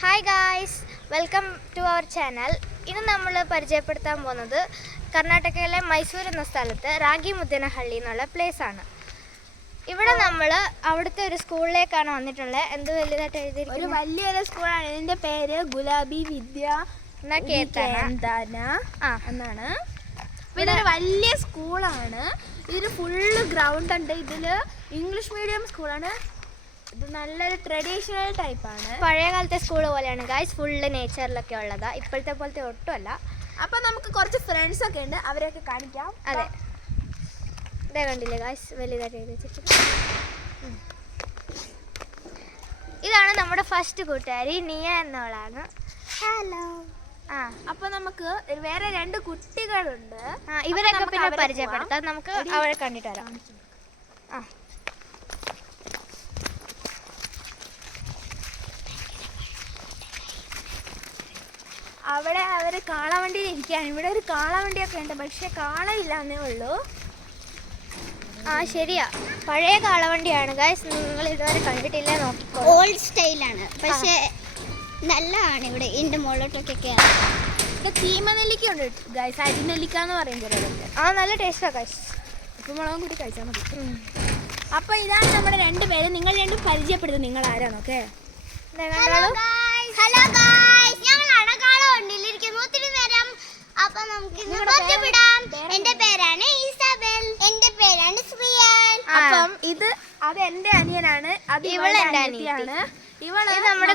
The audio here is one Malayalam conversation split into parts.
Hi guys, welcome to our channel. ഇന്ന് നമ്മൾ പരിചയപ്പെടുത്താൻ പോകുന്നത് കർണാടകയിലെ മൈസൂർ എന്ന സ്ഥലത്ത് റാഗി മുദ്ദനഹള്ളി എന്നുള്ള പ്ലേസ് ആണ്. ഇവിടെ നമ്മൾ അവിടുത്തെ ഒരു സ്കൂളിലേക്കാണ് വന്നിട്ടുള്ളത്. എന്ത് വലുതായിട്ട് എഴുതിയിരിക്കുന്നത്? ഒരു വലിയൊരു സ്കൂളാണ്. ഇതിൻ്റെ പേര് ഗുലാബി വിദ്യ എന്നാണ്. ഇതൊരു വലിയ സ്കൂളാണ്. ഇതിൽ ഫുള്ള് ഗ്രൗണ്ട് ഉണ്ട്. ഇതിൽ ഇംഗ്ലീഷ് മീഡിയം സ്കൂളാണ്. ഇത് നല്ലൊരു ട്രഡീഷണൽ ടൈപ്പാണ്. പഴയ കാലത്തെ സ്കൂൾ പോലെയാണ് ഗായ്സ്. ഫുള്ള് നേച്ചറിലൊക്കെ ഉള്ളതാ, ഇപ്പോഴത്തെ പോലത്തെ ഒട്ടുമല്ല. അപ്പം നമുക്ക് കുറച്ച് ഫ്രണ്ട്സ് ഒക്കെ ഉണ്ട്, അവരെയൊക്കെ കാണിക്കാം. അതെ, ഇതേ കണ്ടില്ലേ ഗായ്സ്, വലുതായിട്ട് എഴുതി വെച്ചിട്ട്. ഇതാണ് നമ്മുടെ ഫസ്റ്റ് കൂട്ടുകാരി നിയ എന്നവളാണ്. ഹലോ. അപ്പൊ നമുക്ക് വേറെ രണ്ട് കുട്ടികളുണ്ട്. ഇവരൊക്കെ പിന്നെ പരിചയപ്പെടുത്താം. നമുക്ക് അവരെ കണ്ടിട്ട് വരാം. അവിടെ അവർ കാളവണ്ടിയിൽ ഇരിക്കുകയാണ്. ഇവിടെ ഒരു കാളവണ്ടിയൊക്കെ ഉണ്ട്, പക്ഷെ കാളയില്ല എന്നേ ഉള്ളൂ. ശരിയാ, പഴയ കാളവണ്ടിയാണ് ഗൈസ്. നിങ്ങൾ ഇതുവരെ കണ്ടിട്ടില്ല, നോക്കിക്കോ. ഓൾഡ് സ്റ്റൈലാണ്, പക്ഷേ നല്ലതാണ്. ഇവിടെ ഇതിൻ്റെ മുകളിലോട്ടൊക്കെ ഇവിടെ ചീമനെല്ലിക്ക ഉണ്ട് ഗൈസ്. അരിനെല്ലിക്ക എന്ന് പറയുമ്പോൾ നല്ല ടേസ്റ്റാണ് ഗൈസ്. ഉപ്പും മുളകും കൂടി കഴിച്ചാൽ മതി. അപ്പോൾ ഇതാണ് നമ്മുടെ രണ്ടുപേര്. നിങ്ങൾ രണ്ടും പരിചയപ്പെടുത്തും നിങ്ങൾ ആരാണൊക്കെ. ഹലോ ഗായ്സ്, ഞങ്ങളാണ് കാളവണ്ടിയിലിരിക്കുന്നത് ഒത്തിരി നേരം. അപ്പൊ നമുക്ക് പരിചയപ്പെടാം. എന്റെ പേരാണ് ഇസബel. എന്റെ പേരാണ് ശ്രീയാൻ. അപ്പം അത് എന്റെ അനിയനാണ്, അത് ഇവളുടെ അനിയത്തിയാണ്. ഇവള് നമ്മുടെ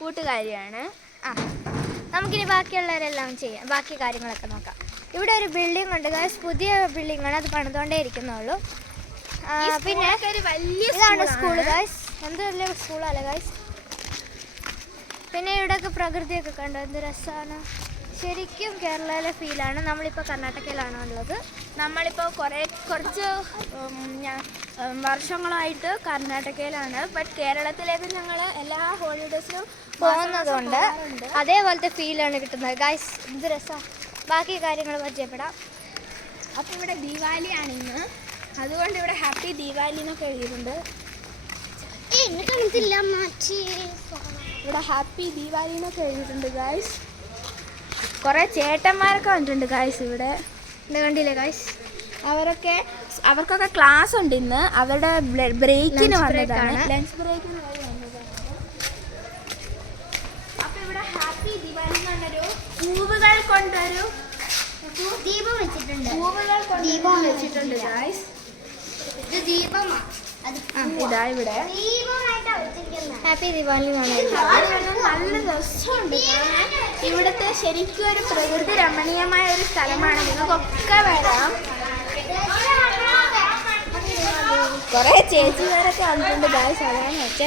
കൂട്ടുകാരിയാണ്. നമുക്കിനി ബാക്കിയുള്ളവരെല്ലാം ചെയ്യാം, ബാക്കി കാര്യങ്ങളൊക്കെ നോക്കാം. ഇവിടെ ഒരു ബിൽഡിംഗ് ഉണ്ട് ഗൈസ്, പുതിയ ബിൽഡിംഗ് ആണ്. അത് പണിതുകൊണ്ടേ ഇരിക്കുന്നുള്ളൂ. പിന്നെ ഇതാണ് സ്കൂൾ ഗൈസ്. എന്ത് വലിയ സ്കൂളല്ലേ ഗൈസ്. പിന്നെ ഇവിടെയൊക്കെ പ്രകൃതിയൊക്കെ കണ്ടോ, എന്ത് രസമാണ്. ശരിക്കും കേരളയിലെ ഫീലാണ്. നമ്മളിപ്പോൾ കർണാടകയിലാണ് ഉള്ളത്. നമ്മളിപ്പോൾ കുറച്ച് വർഷങ്ങളായിട്ട് കർണാടകയിലാണ്. ബട്ട് കേരളത്തിലേക്ക് ഞങ്ങൾ എല്ലാ ഹോളിഡേയ്സിനും പോകുന്നതുകൊണ്ട് അതേപോലത്തെ ഫീലാണ് കിട്ടുന്നത് ഗൈസ്. എന്ത് രസമാണ്. ബാക്കി കാര്യങ്ങൾ പരിചയപ്പെടാം. അപ്പോൾ ഇവിടെ ദീപാവലിയാണ് ഇന്ന്, അതുകൊണ്ട് ഇവിടെ ഹാപ്പി ദീപാവലി എന്നൊക്കെ എഴുതിയിട്ടുണ്ട്. ഇവിടെ ഹാപ്പി ദീപാവലി എന്നൊക്കെ എഴുതിയിട്ടുണ്ട് ഗൈസ്. കുറേ ചേട്ടന്മാരൊക്കെ വന്നിട്ടുണ്ട് ഗൈസ്. ഇവിടെ കണ്ടില്ലേ ഗൈസ്, അവർക്കൊക്കെ ക്ലാസ് ഉണ്ട് ഇന്ന്. അവരുടെ ബ്രേക്കിന് വന്നതാണ്, ലഞ്ച് ബ്രേക്കിന് വന്നതാണ്. അപ്പൊ ഇവിടെ ഹാപ്പി ദീപാവലി എന്ന് പറഞ്ഞൊരു പൂവുകൾ കൊണ്ടൊരു ദീപം വെച്ചിട്ടുണ്ട്. ദീപം വെച്ചിട്ടുണ്ട് ഗൈസ്. ഇത് ദീപമാണ്. ഇതാ ഇവിടെ ഹാപ്പി ദീപാവലി നല്ല രസമുണ്ട്. ഇവിടുത്തെ ശരിക്കും ഒരു പ്രകൃതി രമണീയമായ ഒരു സ്ഥലമാണ്. നിങ്ങൾക്കൊക്കെ വരാം. കുറേ ചേച്ചിമാരൊക്കെ വന്നിട്ടുണ്ട് ഗൈസ്. അതാണ്